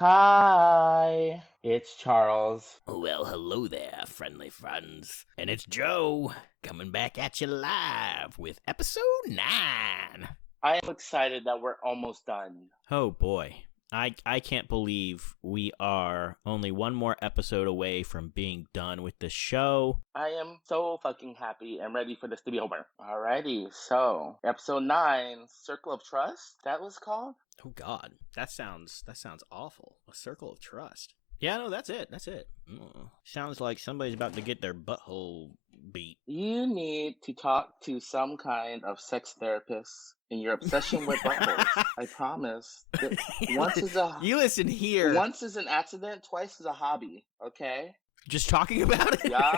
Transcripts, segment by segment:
Hi, it's Charles. Well, hello there, friendly friends. And it's Joe, coming back at you live with episode 9. I am excited that we're almost done. Oh boy. I can't believe we are only one more episode away from being done with the show. I am so fucking happy and ready for this to be over. Alrighty, so episode 9, Circle of Trust, that was called? Oh god, that sounds awful. A circle of trust. Yeah, no, that's it. Sounds like somebody's about to get their butthole beat. You need to talk to some kind of sex therapist in your obsession with buttholes. I promise. You listen here. Once is an accident, twice is a hobby, okay? Just talking about it? Yeah.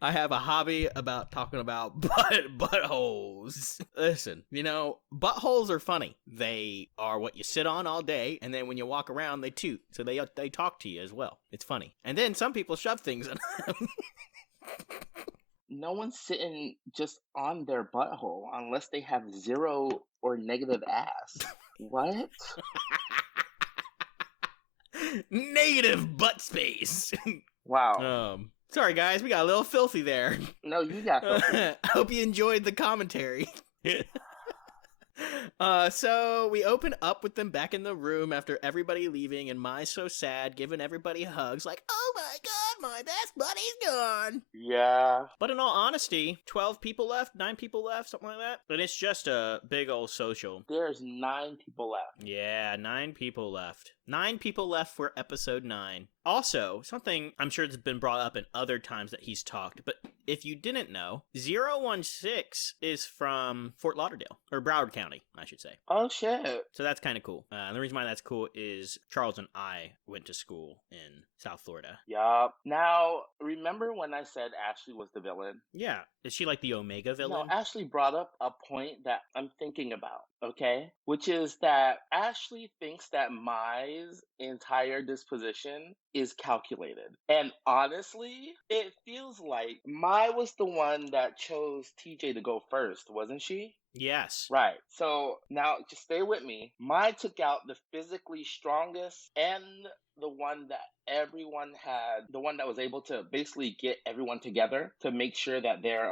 I have a hobby about talking about buttholes. Listen, buttholes are funny. They are what you sit on all day, and then when you walk around, they toot. So they talk to you as well. It's funny. And then some people shove things in them. No one's sitting just on their butthole unless they have zero or negative ass. What? Negative butt space. Wow. Sorry guys, we got a little filthy there. No, you got filthy. I hope you enjoyed the commentary. So we open up with them back in the room after everybody leaving, and Mai's so sad, giving everybody hugs, like, oh my god, my best buddy's gone. Yeah. But in all honesty, 12 people left, 9 people left, something like that. And it's just a big old social. There's 9 people left. Yeah, 9 people left. 9 people left for episode 9. Also, something I'm sure has been brought up in other times that he's talked, but if you didn't know, 016 is from Fort Lauderdale, or Broward County, I should say. Oh, shit. So that's kind of cool. And the reason why that's cool is Charles and I went to school in South Florida. Yup. Now, remember when I said Ashley was the villain? Yeah. Is she like the Omega villain? No, Ashley brought up a point that I'm thinking about, okay? Which is that Ashley thinks that Mai's entire disposition is calculated. And honestly, it feels like Mai was the one that chose TJ to go first, wasn't she? Yes. Right. So now just stay with me. Mai took out the physically strongest and the one that everyone had, the one that was able to basically get everyone together to make sure that they're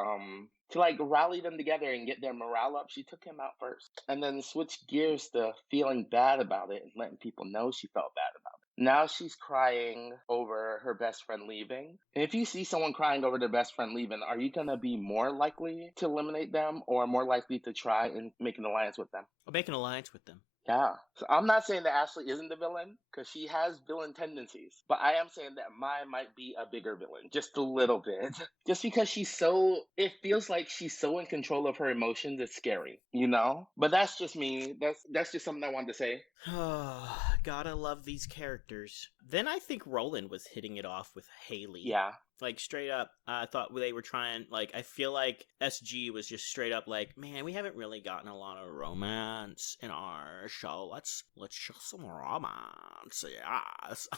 to like rally them together and get their morale up. She took him out first and then switched gears to feeling bad about it and letting people know she felt bad about it. Now she's crying over her best friend leaving. And if you see someone crying over their best friend leaving, are you going to be more likely to eliminate them or more likely to try and make an alliance with them? I'll make an alliance with them. Yeah. So I'm not saying that Ashley isn't the villain, because she has villain tendencies. But I am saying that Mai might be a bigger villain, just a little bit. Just because it feels like she's so in control of her emotions, it's scary, you know? But that's just me. That's just something I wanted to say. Oh, gotta love these characters. Then I think Roland was hitting it off with Haley. Yeah. Like, straight up, I thought they were trying, like, I feel like SG was just straight up like, man, we haven't really gotten a lot of romance in our show. Let's show some romance, yes.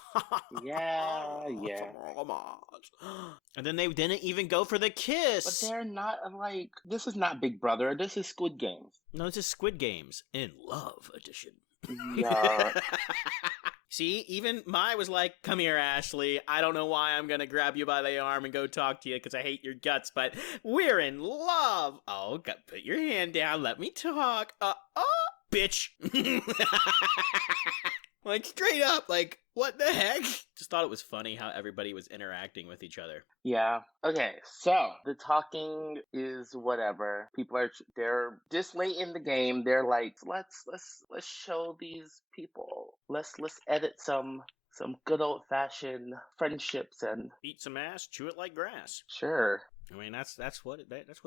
Yeah. Some romance. And then they didn't even go for the kiss. But they're not, like, this is not Big Brother. This is Squid Games. No, this is Squid Games in Love Edition. Yeah. See, even Mai was like, come here, Ashley. I don't know why I'm going to grab you by the arm and go talk to you because I hate your guts, but we're in love. Oh, put your hand down. Let me talk. Bitch. Like, straight up, like, what the heck? Just thought it was funny how everybody was interacting with each other. Yeah. Okay, so the talking is whatever. They're just late in the game. They're like, let's show these people. Let's edit some good old fashioned friendships and eat some ass, chew it like grass. Sure. I mean, that's what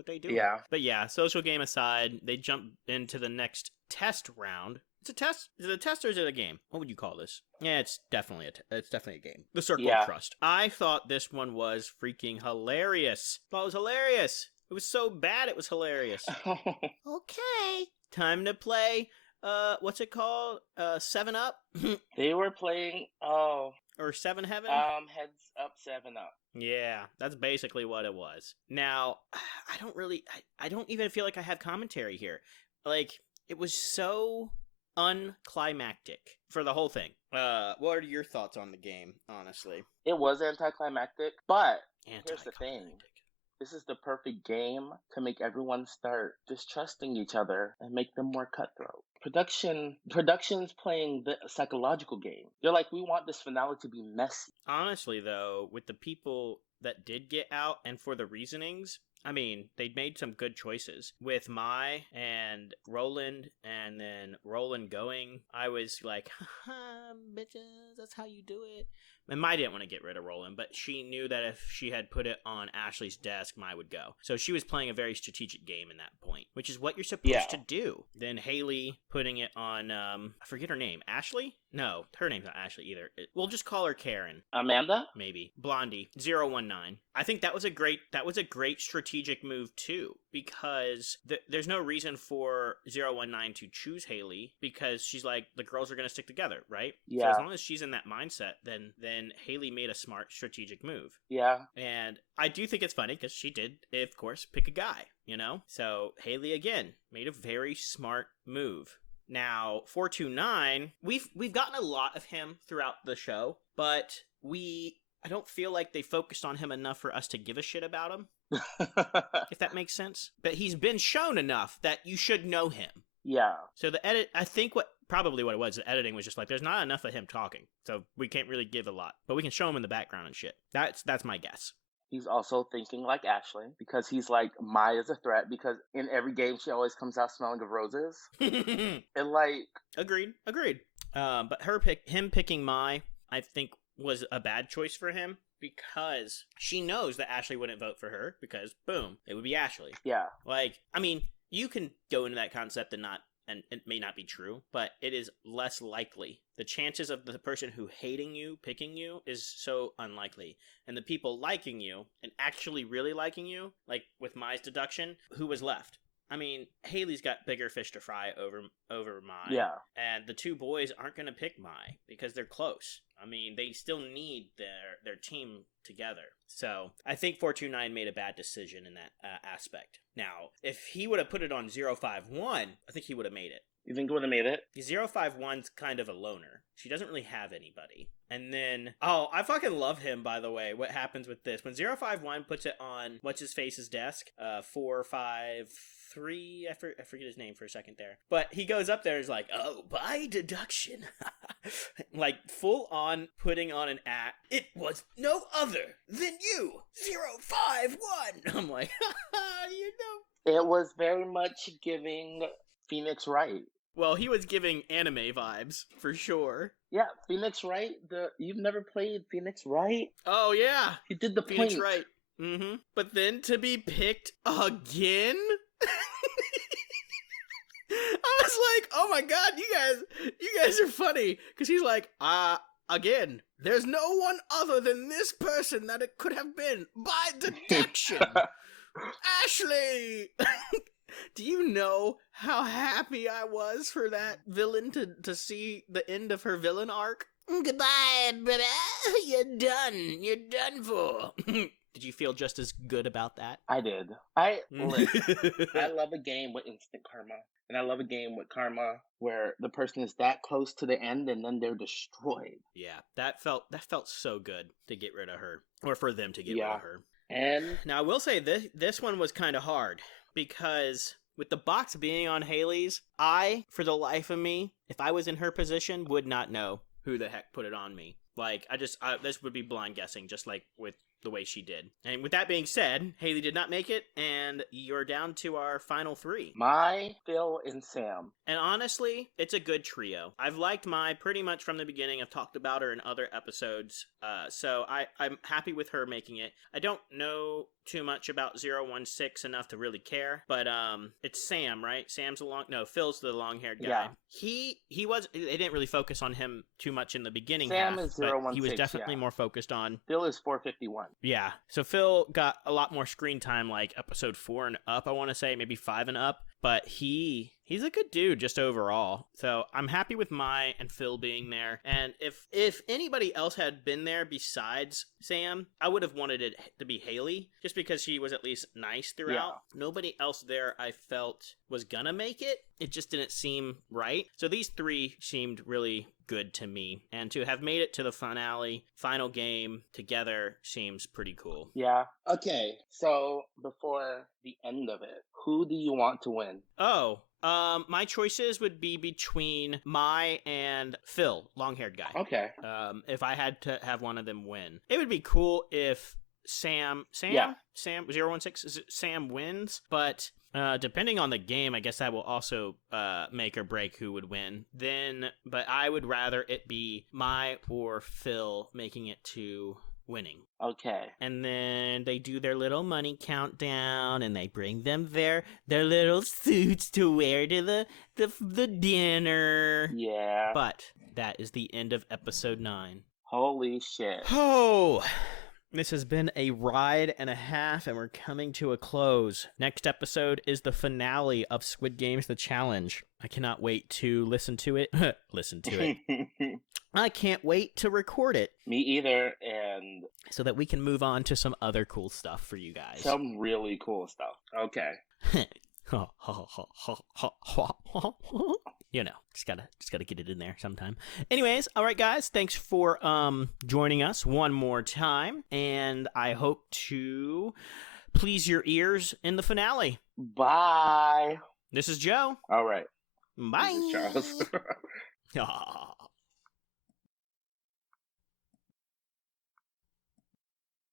they do. Yeah. But yeah, social game aside, they jump into the next test round. It's a test. Is it a test or is it a game? What would you call this? Yeah, it's definitely a game. The Circle of Trust. I thought this one was freaking hilarious. Thought it was hilarious. It was so bad it was hilarious. Okay. Time to play, what's it called? 7 Up? They were playing, or 7 Heaven? Heads Up, 7 Up. Yeah, that's basically what it was. Now, I don't even feel like I have commentary here. Like, it was so unclimactic for the whole thing. What are your thoughts on the game, honestly? It was anticlimactic, but here's the thing. Anticlimactic. This is the perfect game to make everyone start distrusting each other and make them more cutthroat. Production's playing the psychological game. They're like, we want this finale to be messy. Honestly, though, with the people that did get out and for the reasonings, I mean, they made some good choices. With Mai and Roland, and then Roland going, I was like, haha, bitches, that's how you do it. And Mai didn't want to get rid of Roland, but she knew that if she had put it on Ashley's desk, Mai would go. So she was playing a very strategic game in that point, which is what you're supposed to do. Then Haley putting it on, I forget her name, Ashley? No, her name's not Ashley either. We'll just call her Karen. Amanda? Maybe. Blondie. 019. I think that was a great strategic move too, because there's no reason for 019 to choose Haley, because she's like, the girls are going to stick together, right? Yeah. So as long as she's in that mindset, then Haley made a smart strategic move. Yeah. And I do think it's funny because she did, of course, pick a guy, you know? So Haley, again, made a very smart move. Now, 429, we've gotten a lot of him throughout the show, but I don't feel like they focused on him enough for us to give a shit about him, if that makes sense. But he's been shown enough that you should know him. Yeah. So the edit, I think what it was, the editing was just like, there's not enough of him talking, so we can't really give a lot, but we can show him in the background and shit. That's my guess. He's also thinking like Ashley, because he's like, Mai is a threat, because in every game she always comes out smelling of roses. And like... Agreed. But him picking Mai, I think, was a bad choice for him, because she knows that Ashley wouldn't vote for her, because, boom, it would be Ashley. Yeah. Like, I mean, you can go into that concept and it may not be true, but it is less likely. The chances of the person who hating you, picking you, is so unlikely. And the people liking you, and actually really liking you, like with Mai's deduction, who was left? I mean, Haley's got bigger fish to fry over Mai. Yeah. And the two boys aren't going to pick Mai because they're close. I mean, they still need their team together. So I think 429 made a bad decision in that aspect. Now, if he would have put it on 051, I think he would have made it. You think he would have made it? 051's kind of a loner. She doesn't really have anybody. And then, oh, I fucking love him, by the way. What happens with this? When 051 puts it on what's-his-face's desk, 453, I forget his name for a second there. But he goes up there and is like, oh, by deduction. Like, full on putting on an act. It was no other than you, 051. I'm like, you know. It was very much giving Phoenix Wright. Well, he was giving anime vibes, for sure. Yeah, Phoenix Wright. You've never played Phoenix Wright? Oh, yeah. He did the Phoenix point. Wright. Mm-hmm. But then to be picked again? I was like, oh my god, you guys are funny. Because he's like, again, there's no one other than this person that it could have been by deduction. Ashley! Do you know how happy I was for that villain to see the end of her villain arc? Goodbye, baby. You're done. You're done for. Did you feel just as good about that? I did. I love a game with instant karma. And I love a game with karma where the person is that close to the end and then they're destroyed. Yeah, that felt so good to get rid of her. Or for them to get rid of her. And now I will say this one was kind of hard. Because with the box being on Haley's, I, for the life of me, if I was in her position, would not know who the heck put it on me. Like, this would be blind guessing, just like with the way she did. And with that being said, Haley did not make it, and you're down to our final three. Mai, Phil, and Sam. And honestly, it's a good trio. I've liked Mai pretty much from the beginning. I've talked about her in other episodes, so I'm happy with her making it. I don't know too much about 016 enough to really care, but it's Sam, right? Phil's the long-haired guy. Yeah. They didn't really focus on him too much in the beginning Sam half, is but he was 016, definitely more focused on... Phil is 451. Yeah, so Phil got a lot more screen time, like episode 4 and up, I want to say, maybe 5 and up, but he He's a good dude just overall. So I'm happy with Mai and Phil being there. And if anybody else had been there besides Sam, I would have wanted it to be Haley, just because she was at least nice throughout. Yeah. Nobody else there I felt was gonna make it. It just didn't seem right. So these three seemed really good to me. And to have made it to the final game together seems pretty cool. Yeah. Okay, so before the end of it, who do you want to win? Oh, my choices would be between Mai and Phil, long-haired guy. Okay. If I had to have one of them win, it would be cool if Sam 016 Sam wins, but depending on the game, I guess that will also make or break who would win. But I would rather it be Mai or Phil making it to winning. Okay. And then they do their little money countdown, and they bring them their little suits to wear to the dinner. Yeah. But that is the end of episode 9. Holy shit. Oh, this has been a ride and a half, and we're coming to a close. Next episode is the finale of Squid Games The Challenge. I cannot wait to listen to it. I can't wait to record it. Me either, and so that we can move on to some other cool stuff for you guys. Some really cool stuff. Okay. You know, just gotta get it in there sometime. Anyways, all right, guys, thanks for joining us one more time, and I hope to please your ears in the finale. Bye. This is Joe. All right. Bye. This is Charles.